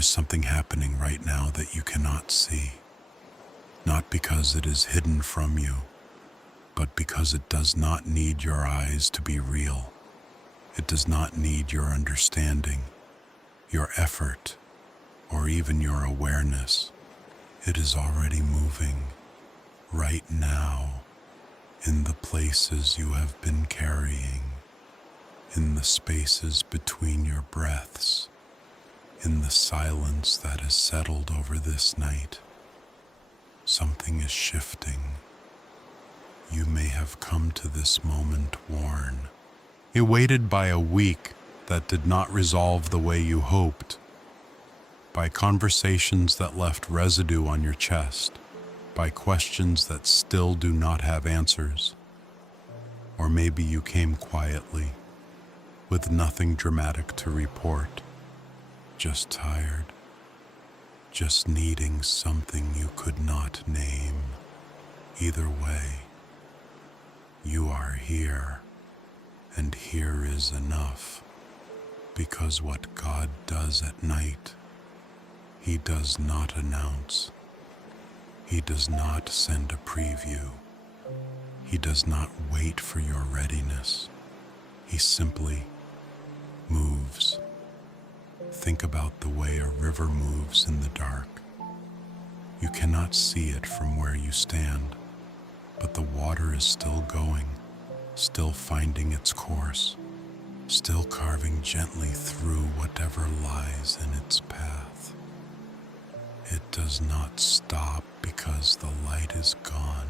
is something happening right now that you cannot see, not because it is hidden from you, but because it does not need your eyes to be real. It does not need your understanding, your effort, or even your awareness. It is already moving right now in the places you have been carrying, in the spaces between your breaths, in the silence that has settled over this night. Something is shifting. You may have come to this moment worn, weighted by a week that did not resolve the way you hoped, by conversations that left residue on your chest, by questions that still do not have answers. Or maybe you came quietly, with nothing dramatic to report, just tired, just needing something you could not name. Either way, you are here, and here is enough, because what God does at night, He does not announce. He does not send a preview. He does not wait for your readiness. He simply moves. Think about the way a river moves in the dark. You cannot see it from where you stand, but the water is still going, still finding its course, still carving gently through whatever lies in its path. It does not stop because the light is gone.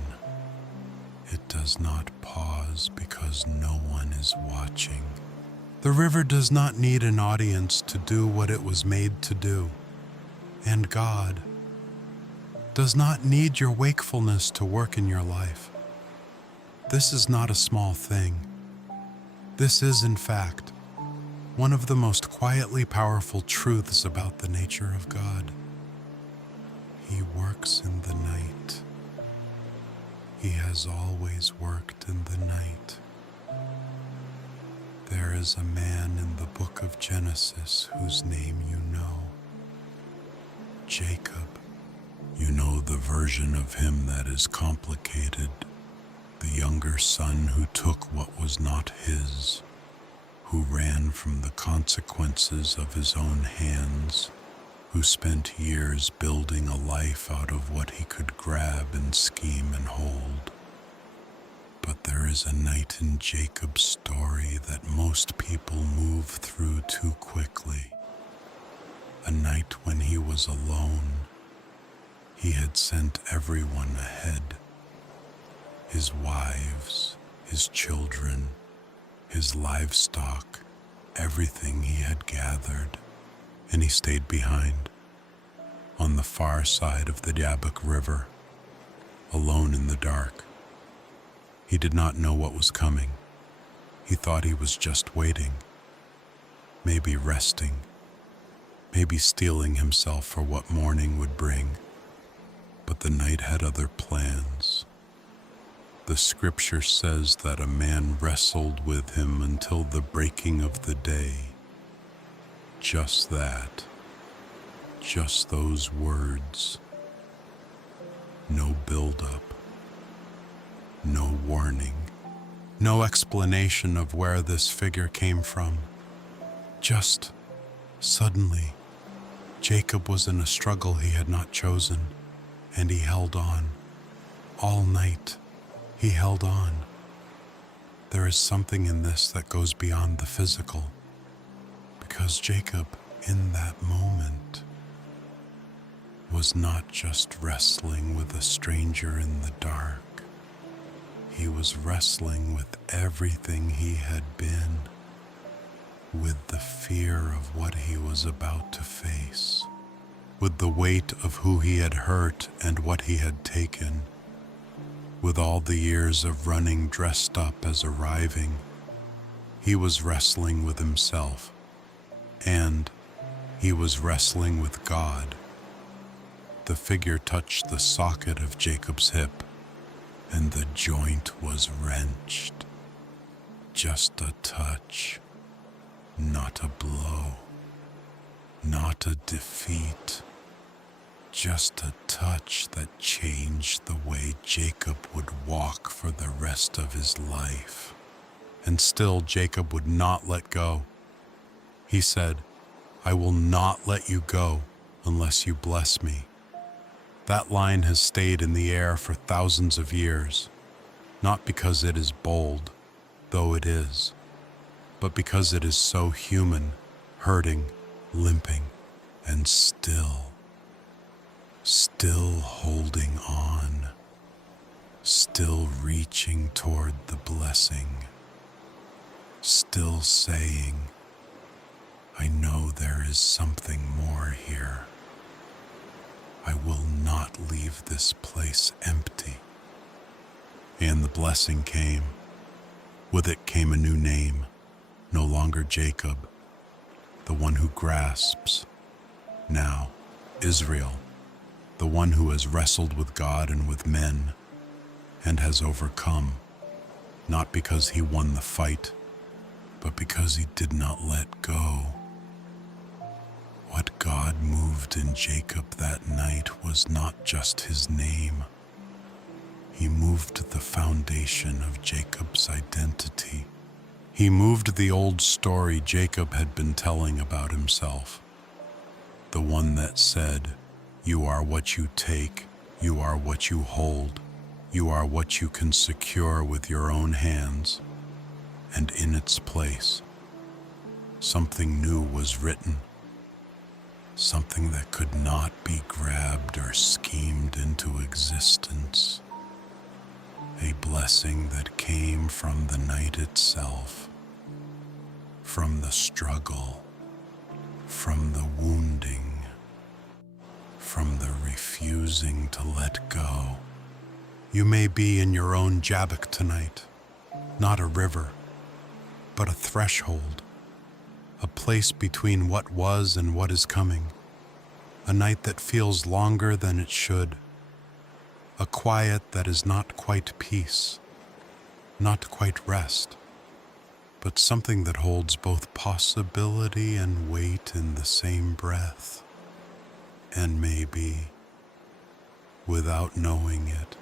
It does not pause because no one is watching. The river does not need an audience to do what it was made to do. And God does not need your wakefulness to work in your life. This is not a small thing. This is, in fact, one of the most quietly powerful truths about the nature of God. He works in the night. He has always worked in the night. There is a man in the book of Genesis whose name you know, Jacob. You know the version of him that is complicated, the younger son who took what was not his, who ran from the consequences of his own hands, who spent years building a life out of what he could grab and scheme and hold. But there is a night in Jacob's story that most people move through too quickly. A night when he was alone. He had sent everyone ahead. His wives, his children, his livestock, everything he had gathered. And he stayed behind, on the far side of the Jabbok River, alone in the dark. He did not know what was coming. He thought he was just waiting, maybe resting, maybe steeling himself for what morning would bring. But the night had other plans. The scripture says that a man wrestled with him until the breaking of the day. Just that, just those words. No build-up, no warning, no explanation of where this figure came from. Just suddenly, Jacob was in a struggle he had not chosen, and he held on. All night, he held on. There is something in this that goes beyond the physical. Because Jacob, in that moment, was not just wrestling with a stranger in the dark. He was wrestling with everything he had been, with the fear of what he was about to face, with the weight of who he had hurt and what he had taken, with all the years of running dressed up as arriving. He was wrestling with himself. And he was wrestling with God. The figure touched the socket of Jacob's hip, and the joint was wrenched. Just a touch, not a blow, not a defeat, just a touch that changed the way Jacob would walk for the rest of his life. And still Jacob would not let go. He said, "I will not let you go unless you bless me." That line has stayed in the air for thousands of years, not because it is bold, though it is, but because it is so human, hurting, limping, and still holding on, still reaching toward the blessing, still saying, "I know there is something more here. I will not leave this place empty." And the blessing came. With it came a new name, no longer Jacob, the one who grasps. Now, Israel, the one who has wrestled with God and with men, and has overcome, not because he won the fight, but because he did not let go. What God moved in Jacob that night was not just his name. He moved the foundation of Jacob's identity. He moved the old story Jacob had been telling about himself, the one that said, "You are what you take, you are what you hold, you are what you can secure with your own hands." And in its place, something new was written, something that could not be grabbed or schemed into existence. A blessing that came from the night itself, from the struggle, from the wounding, from the refusing to let go. You may be in your own Jabbok tonight, not a river, but a threshold, a place between what was and what is coming, a night that feels longer than it should, a quiet that is not quite peace, not quite rest, but something that holds both possibility and weight in the same breath. And maybe, without knowing it,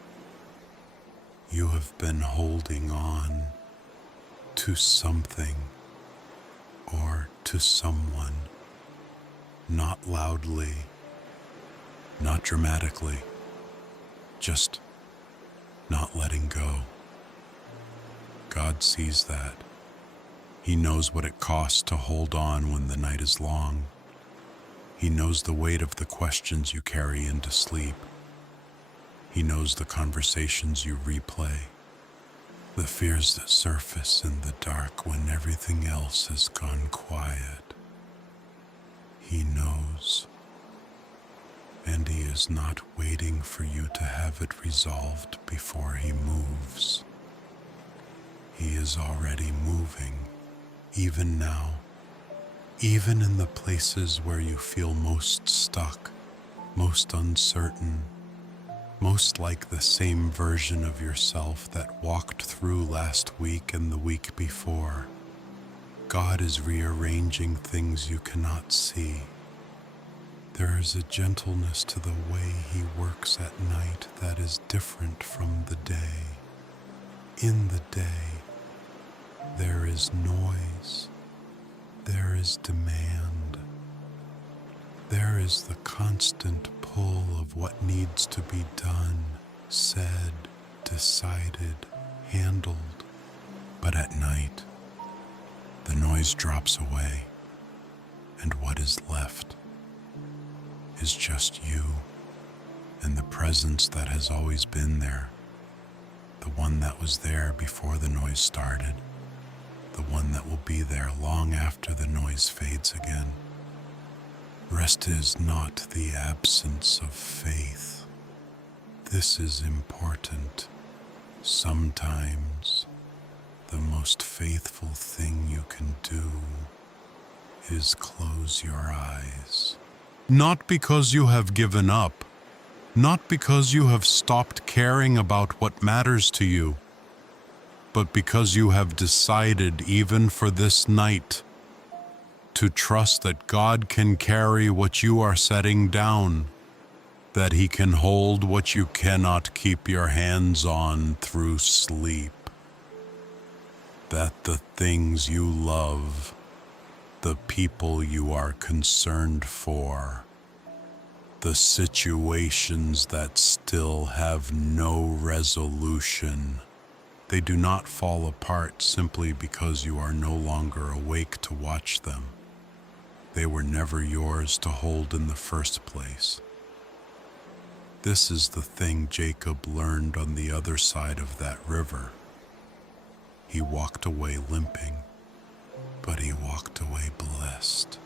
you have been holding on to something or to someone, not loudly, not dramatically, just not letting go. God sees that. He knows what it costs to hold on when the night is long. He knows the weight of the questions you carry into sleep. He knows the conversations you replay, the fears that surface in the dark when everything else has gone quiet. He knows, and he is not waiting for you to have it resolved before he moves. He is already moving, even now, even in the places where you feel most stuck, most uncertain, most like the same version of yourself that walked through last week and the week before. God is rearranging things you cannot see. There is a gentleness to the way he works at night that is different from the day. In the day, there is noise, there is demand, there is the constant pull of what needs to be done, said, decided, handled. But at night, the noise drops away, and what is left is just you and the presence that has always been there, the one that was there before the noise started, the one that will be there long after the noise fades again. Rest is not the absence of faith. This is important. Sometimes the most faithful thing you can do is close your eyes. Not because you have given up, not because you have stopped caring about what matters to you, but because you have decided, even for this night, to trust that God can carry what you are setting down, that He can hold what you cannot keep your hands on through sleep, that the things you love, the people you are concerned for, the situations that still have no resolution, they do not fall apart simply because you are no longer awake to watch them. They were never yours to hold in the first place. This is the thing Jacob learned on the other side of that river. He walked away limping, but he walked away blessed.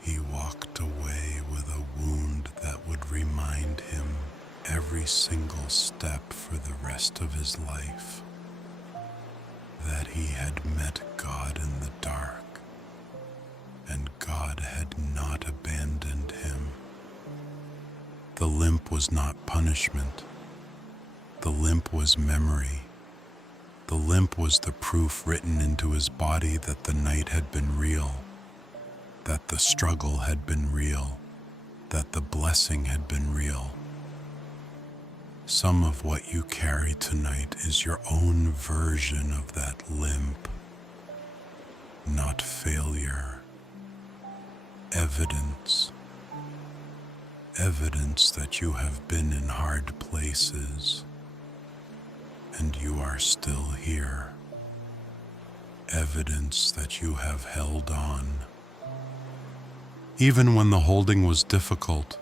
He walked away with a wound that would remind him every single step for the rest of his life that he had met God in the dark, and God had not abandoned him. The limp was not punishment. The limp was memory. The limp was the proof written into his body that the night had been real, that the struggle had been real, that the blessing had been real. Some of what you carry tonight is your own version of that limp, not failure. Evidence that you have been in hard places and you are still here. Evidence that you have held on, even when the holding was difficult.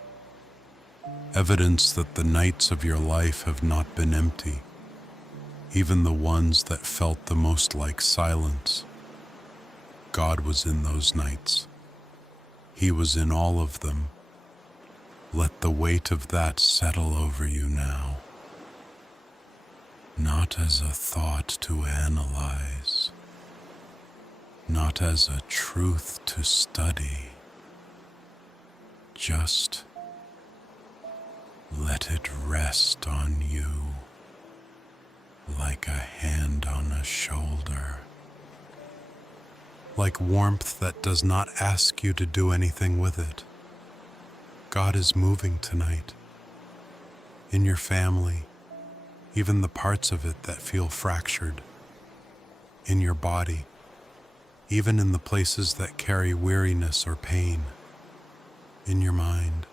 Evidence that the nights of your life have not been empty, even the ones that felt the most like silence. God was in those nights. He was in all of them. Let the weight of that settle over you now, not as a thought to analyze, not as a truth to study. Just let it rest on you like a hand on a shoulder, like warmth that does not ask you to do anything with it. God is moving tonight in your family, even the parts of it that feel fractured, in your body, even in the places that carry weariness or pain, in your mind,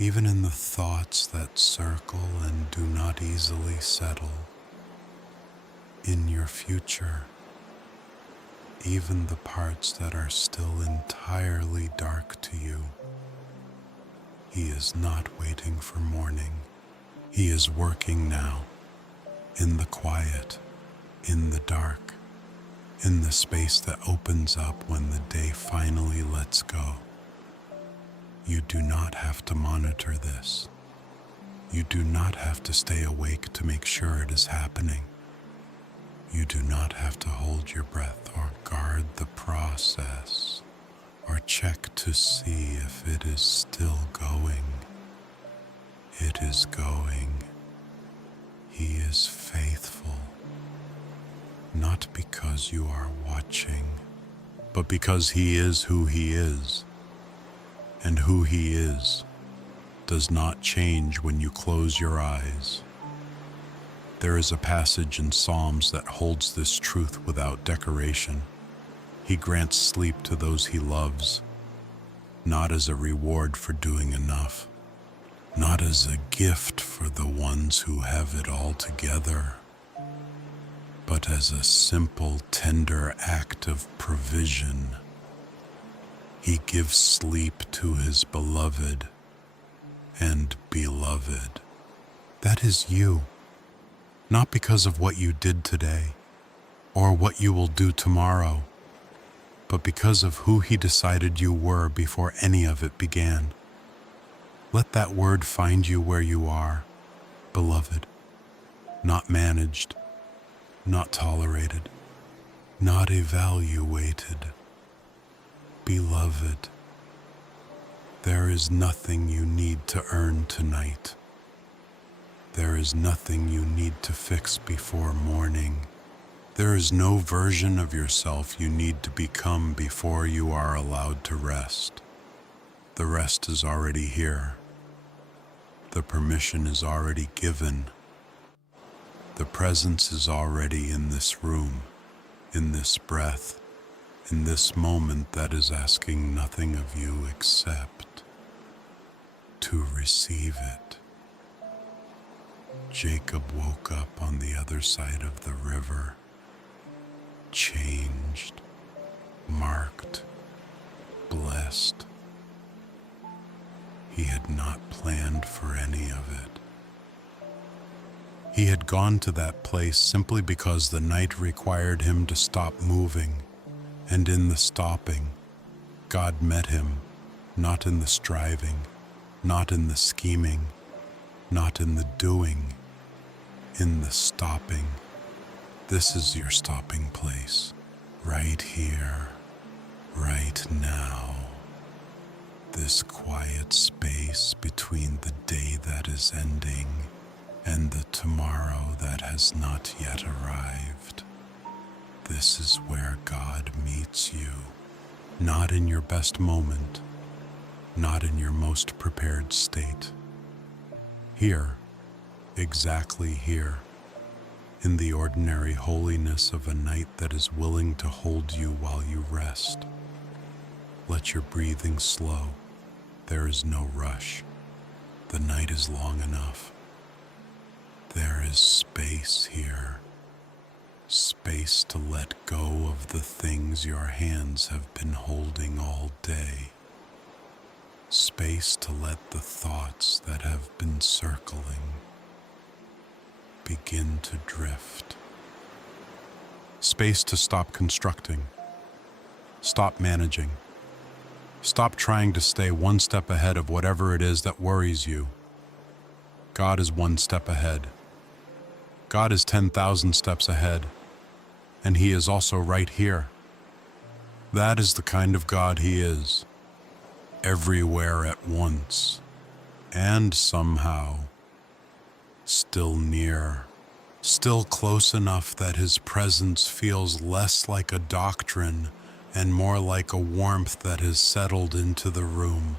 even in the thoughts that circle and do not easily settle, in your future, even the parts that are still entirely dark to you. He is not waiting for morning. He is working now, in the quiet, in the dark, in the space that opens up when the day finally lets go. You do not have to monitor this. You do not have to stay awake to make sure it is happening. You do not have to hold your breath or guard the process or check to see if it is still going. It is going. He is faithful, not because you are watching, but because He is who He is. And who He is does not change when you close your eyes. There is a passage in Psalms that holds this truth without decoration. He grants sleep to those He loves, not as a reward for doing enough, not as a gift for the ones who have it all together, but as a simple, tender act of provision. He gives sleep to His beloved and beloved. That is you, not because of what you did today or what you will do tomorrow, but because of who He decided you were before any of it began. Let that word find you where you are, beloved, not managed, not tolerated, not evaluated. Beloved, there is nothing you need to earn tonight. There is nothing you need to fix before morning. There is no version of yourself you need to become before you are allowed to rest. The rest is already here. The permission is already given. The presence is already in this room, in this breath, in this moment that is asking nothing of you except to receive it. Jacob woke up on the other side of the river, changed, marked, blessed. He had not planned for any of it. He had gone to that place simply because the night required him to stop moving, and in the stopping, God met him, not in the striving, not in the scheming, not in the doing, in the stopping. This is your stopping place, right here, right now. This quiet space between the day that is ending and the tomorrow that has not yet arrived. This is where God meets you, not in your best moment, not in your most prepared state. Here, exactly here, in the ordinary holiness of a night that is willing to hold you while you rest. Let your breathing slow. There is no rush. The night is long enough. There is space here. Space to let go of the things your hands have been holding all day. Space to let the thoughts that have been circling begin to drift. Space to stop constructing. Stop managing. Stop trying to stay one step ahead of whatever it is that worries you. God is one step ahead. God is 10,000 steps ahead, and He is also right here. That is the kind of God He is, everywhere at once, and somehow still near, still close enough that His presence feels less like a doctrine and more like a warmth that has settled into the room,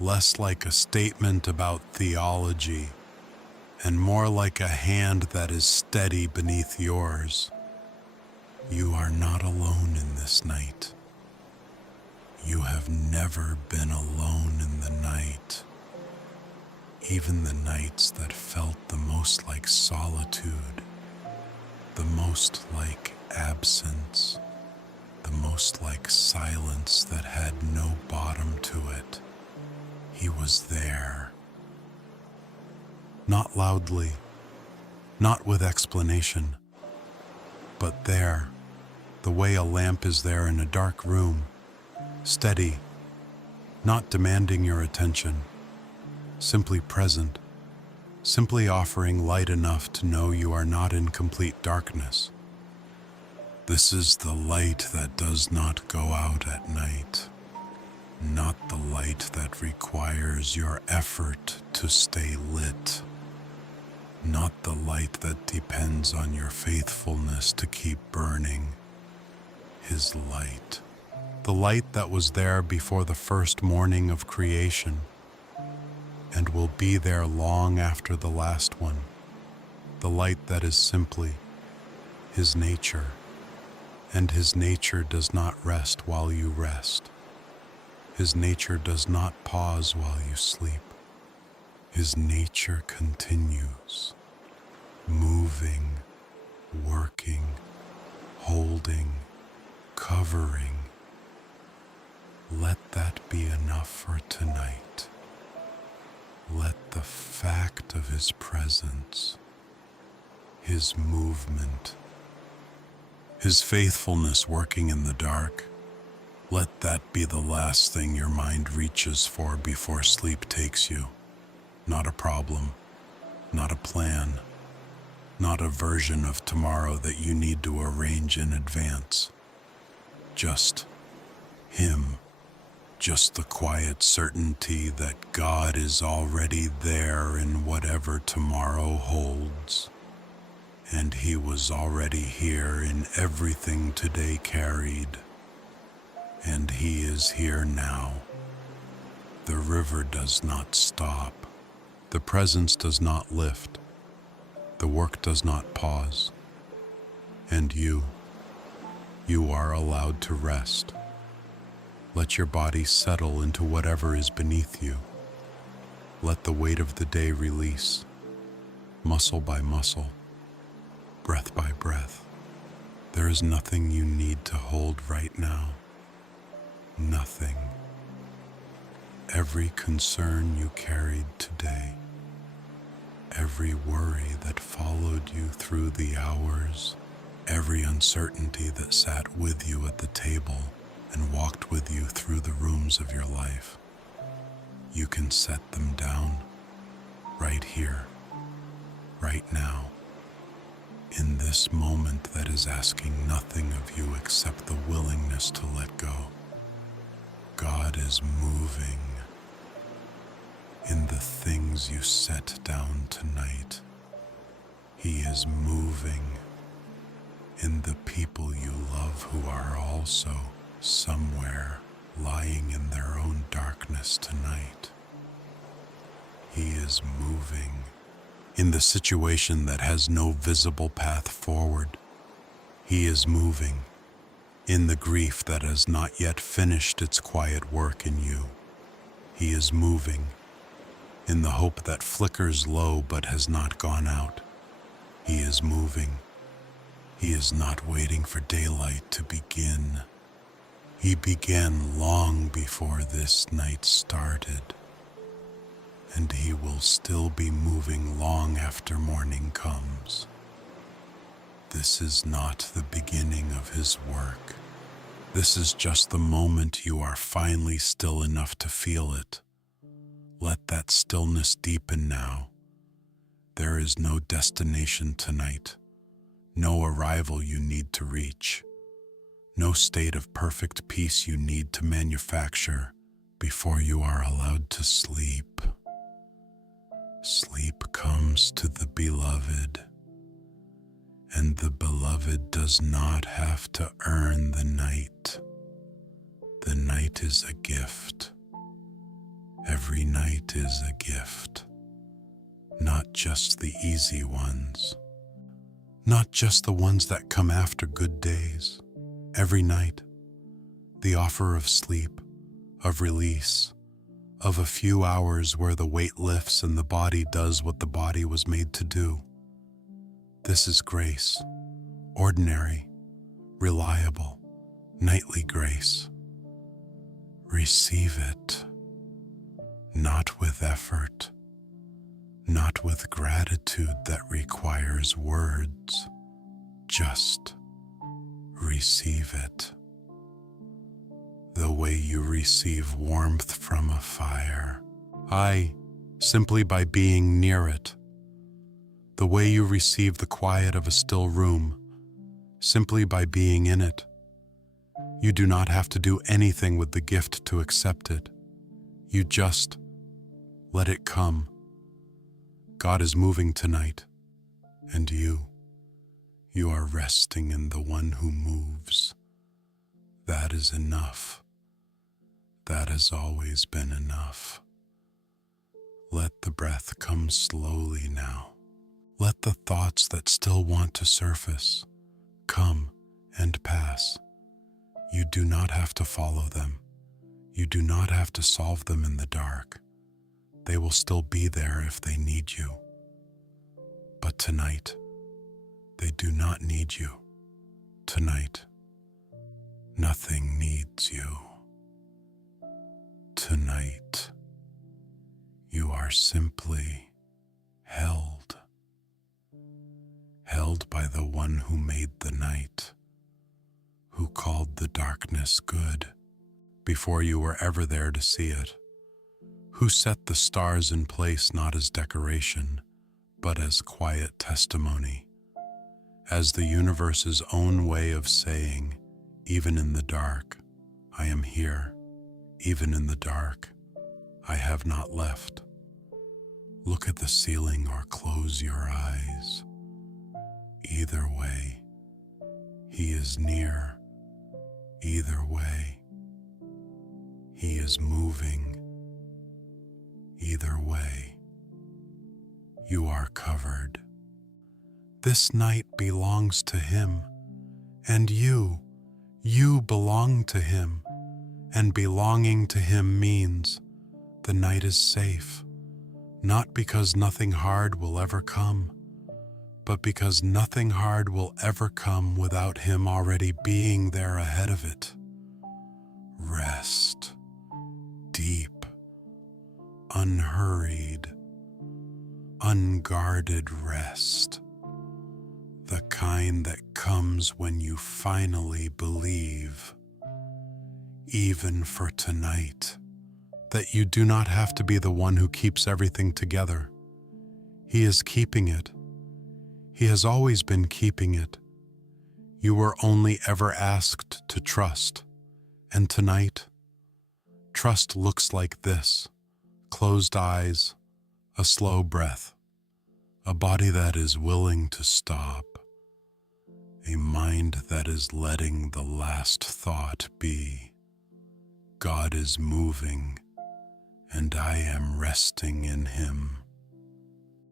less like a statement about theology, and more like a hand that is steady beneath yours. You are not alone in this night. You have never been alone in the night. Even the nights that felt the most like solitude, the most like absence, the most like silence that had no bottom to it. He was there. Not loudly, not with explanation, but there, the way a lamp is there in a dark room, steady, not demanding your attention, simply present, simply offering light enough to know you are not in complete darkness. This is the light that does not go out at night, not the light that requires your effort to stay lit, not the light that depends on your faithfulness to keep burning. His light, the light that was there before the first morning of creation, and will be there long after the last one, the light that is simply His nature. And His nature does not rest while you rest. His nature does not pause while you sleep. His nature continues, moving, working, holding, covering. Let that be enough for tonight. Let the fact of His presence, His movement, His faithfulness working in the dark, let that be the last thing your mind reaches for before sleep takes you. Not a problem, not a plan, not a version of tomorrow that you need to arrange in advance. Just Him, just the quiet certainty that God is already there in whatever tomorrow holds. and he was already here in everything today carried, and he is here now. The river does not stop. The presence does not lift. The work does not pause. And you are allowed to rest. Let your body settle into whatever is beneath you. Let the weight of the day release, muscle by muscle, breath by breath. There is nothing you need to hold right now. Nothing. Every concern you carried today, every worry that followed you through the hours, every uncertainty that sat with you at the table and walked with you through the rooms of your life, you can set them down right here, right now, in this moment that is asking nothing of you except the willingness to let go. God is moving in the things you set down tonight. He is moving in the people you love who are also somewhere lying in their own darkness tonight. He is moving in the situation that has no visible path forward. He is moving in the grief that has not yet finished its quiet work in you. He is moving in the hope that flickers low but has not gone out. He is moving. He is not waiting for daylight to begin. He began long before this night started, and he will still be moving long after morning comes. This is not the beginning of his work. This is just the moment you are finally still enough to feel it. Let that stillness deepen now. There is no destination tonight, no arrival you need to reach, no state of perfect peace you need to manufacture before you are allowed to sleep. Sleep comes to the beloved, and the beloved does not have to earn the night. The night is a gift. Every night is a gift. Not just the easy ones. Not just the ones that come after good days. Every night, the offer of sleep, of release, of a few hours where the weight lifts and the body does what the body was made to do. This is grace, ordinary, reliable, nightly grace. Receive it, not with effort, not with gratitude that requires words, just receive it. The way you receive warmth from a fire, simply by being near it. The way you receive the quiet of a still room, simply by being in it. You do not have to do anything with the gift to accept it. You just let it come. God is moving tonight, and you are resting in the one who moves. That is enough. That has always been enough. Let the breath come slowly now. Let the thoughts that still want to surface come and pass. You do not have to follow them. You do not have to solve them in the dark. They will still be there if they need you. But tonight, they do not need you. Tonight, nothing needs you. Tonight, you are simply held. Held by the one who made the night, who called the darkness good before you were ever there to see it, who set the stars in place not as decoration, but as quiet testimony, as the universe's own way of saying, even in the dark, I am here. Even in the dark, I have not left. Look at the ceiling or close your eyes. Either way, He is near. Either way, He is moving. Either way, you are covered. This night belongs to Him, and you belong to Him, and belonging to Him means the night is safe, not because nothing hard will ever come, but because nothing hard will ever come without Him already being there ahead of it. Rest, deep, unhurried, unguarded rest, the kind that comes when you finally believe, even for tonight, that you do not have to be the one who keeps everything together. He is keeping it. He has always been keeping it. You were only ever asked to trust, and tonight, trust looks like this: closed eyes, a slow breath, a body that is willing to stop, a mind that is letting the last thought be. God is moving, and I am resting in Him.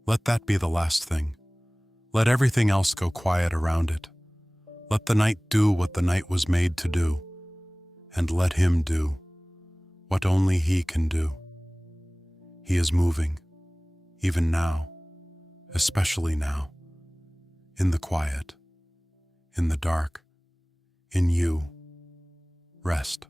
Let that be the last thing. Let everything else go quiet around it. Let the night do what the night was made to do, and let Him do what only He can do. He is moving, even now, especially now, in the quiet, in the dark, in you. Rest.